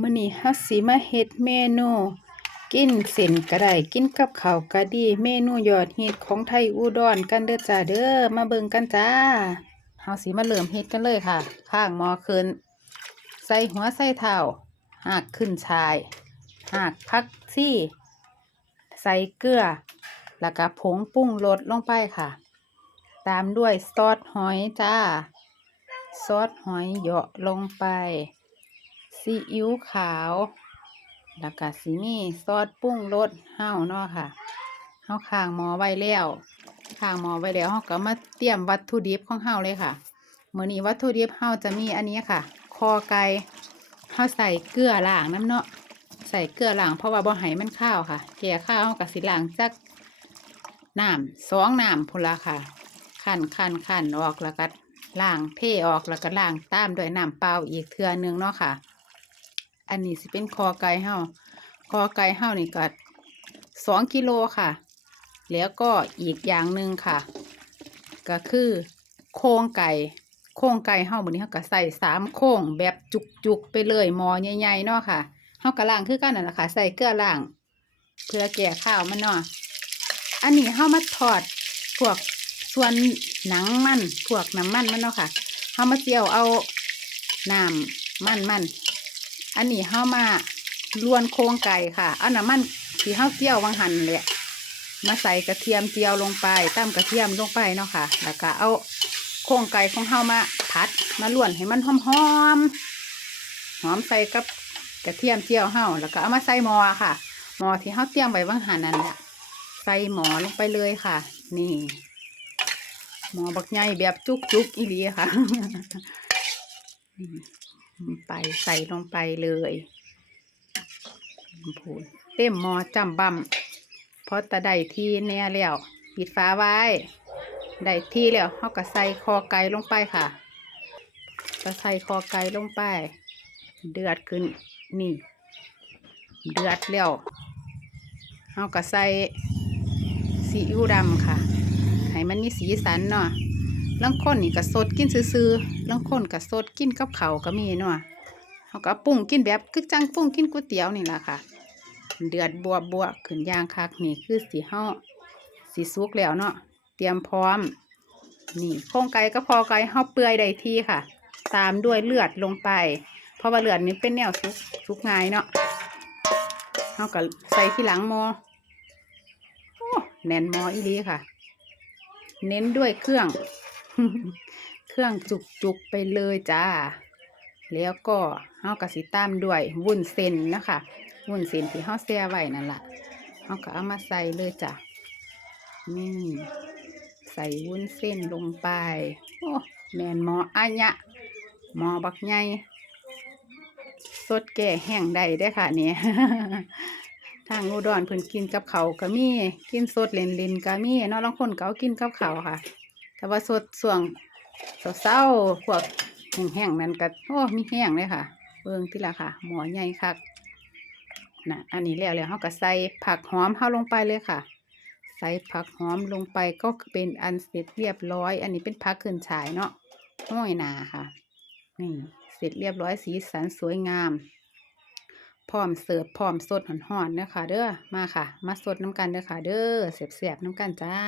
มื้อนี้ฮาสิมาเฮ็ดเมนู กินเส้นก็ได้กินกับข้าวก็ดี เมนูยอดฮิตของไทยอุดรกันเด้อจ้าเด้อมาเบิ่งกันจ้าเฮาสิมาเริ่มเฮ็ดกันเลยค่ะ ข้างหม้อขึ้น ใส่หัวใส่เท้าหากขึ้นชายหากพักซี่ ใส่เกลือ แล้วก็ผงปรุงรสลงไปค่ะ ตามด้วยซอสหอยจ้า ซอสหอยเหยาะลงไป ซีอิ๊วขาว แล้วก็สิมีซอสปรุงรสเฮาเนาะค่ะเฮาข้างหม้อไว้แล้วข้างหม้อไว้แล้วเฮาก็มาเตรียมวัตถุดิบของเฮาเลยค่ะมื้อนี้วัตถุดิบเฮาจะมีอันนี้ค่ะ คอไก่เฮาใส่เกลือล้างน้ำเนาะใส่เกลือล้างเพราะว่าบ่ให้มันข้าวค่ะแก่ข้าวเฮาก็สิล้างจักน้ำสองน้ำพุ่นละค่ะคั่นคั่นคั่นออกแล้วก็ล้างเทออกแล้วก็ล้างตามด้วยน้ำเปล่าอีกเทื่อนึงเนาะค่ะ อันนี้สิเป็นคอไก่เฮาคอไก่เฮานี่ก็สองกิโลค่ะ แล้วก็อีกอย่างหนึ่งค่ะ ก็คือโครงไก่โครงไก่เฮาบัดนี้เฮาก็ใส่สามโครงแบบจุกๆไปเลยมอใหญ่ๆเนาะค่ะเฮาก็ล้างคือกันนั่นแหละค่ะ ใส่เกลือล้าง เพื่อแก่ข้าวมันเนาะอันนี้เฮามาทอดพวกส่วนหนังมันพวกน้ำมันมันเนาะค่ะเฮามาเจียวเอาน้ำมันมัน อันนี้เฮามาลวนโครงไก่ค่ะ เอาน้ำมันที่เฮาเจียววังหันแหละ มาใส่กระเทียมเจียวลงไปตั้มกระเทียมลงไปเนาะค่ะ แล้วก็เอาโครงไก่ของเฮามาผัด มาลวนให้มันหอมหอมหอมใส่กับกระเทียมเจียวเฮาแล้วก็เอามาใส่หม้อค่ะ หม้อที่เฮาเตรียมไว้วังหันนั่นแหละ ใส่หม้อลงไปเลยค่ะ นี่หม้อบักใหญ่แบบจุกๆอีหลีค่ะ ไปใส่ลงไปเลยพูนเต็มหมอจำบำเพราะตะได้ที่แน่แล้วปิดฝาไว้ได้ที่แล้วเขาก็ใส่คอไก่ลงไปค่ะก็ใส่คอไก่ลงไป เดือดขึ้นนี่ เดือดแล้วเขาก็ใส่ซีอิ๊วดำค่ะให้มันมีสีสันเนาะ ลังคนนี่ก็สดกินซื่อๆลังคนก็สดกินกับเขาก็มีเนาะเขาก็ปรุงกินแบบคือจังปรุงกินก๋วยเตี๋ยวนี่แหละค่ะ เดือดบวบบวขึ้นย่างคักนี่คือสีเฮาสีสุกแล้วเนาะเตรียมพร้อม นี่โครงไก่ก็พอไก่เฮาเปื่อยได้ที่ค่ะ ตามด้วยเลือดลงไป เพราะว่าเลือดนี่เป็นแนวสุกสุกง่ายเนาะเฮาก็ใส่ที่หลังมอโอ้แน่นมออีดีค่ะ เน้นด้วยเครื่อง เครื่องจุกๆไปเลยจ้า แล้วก็เฮากะสิตามด้วยวุ้นเส้นนะคะวุ้นเส้นที่เฮาแช่ไว้นั่นแหละเฮาก็เอามาใส่เลยจ้ะนี่ใส่วุ้นเส้นลงไป โอ้แมนหมออัญญะหมอบักใหญ่สดแก่แห้งได้ได้ค่ะเนี่ยทางอุดรเพิ่นกินกับเขาก็มี กินสดเล่นลินๆก็มีเนาะบางคนก็เอากินกับเขาค่ะ แต่ว่าสดส่วงเศร้าๆพวกแห้งๆนั่นก็โอ้มีแห้งเลยค่ะเบิ่งที่ละค่ะ หมอใหญ่คักนะอันนี้แล้วแล้วเฮาก็ใส่ผักหอมเฮาลงไปเลยค่ะ ใส่ผักหอมลงไปก็เป็นอันเสร็จเรียบร้อย อันนี้เป็นผักขึ้นฉายเนาะห้อยนาค่ะนี่เสร็จเรียบร้อยสีสันสวยงาม พร้อมเสิร์ฟพร้อมสดหอนๆเด้อค่ะเด้อมาค่ะ มาสดน้ำกันเด้อค่ะ เด้อเสียบๆน้ำกันจ้า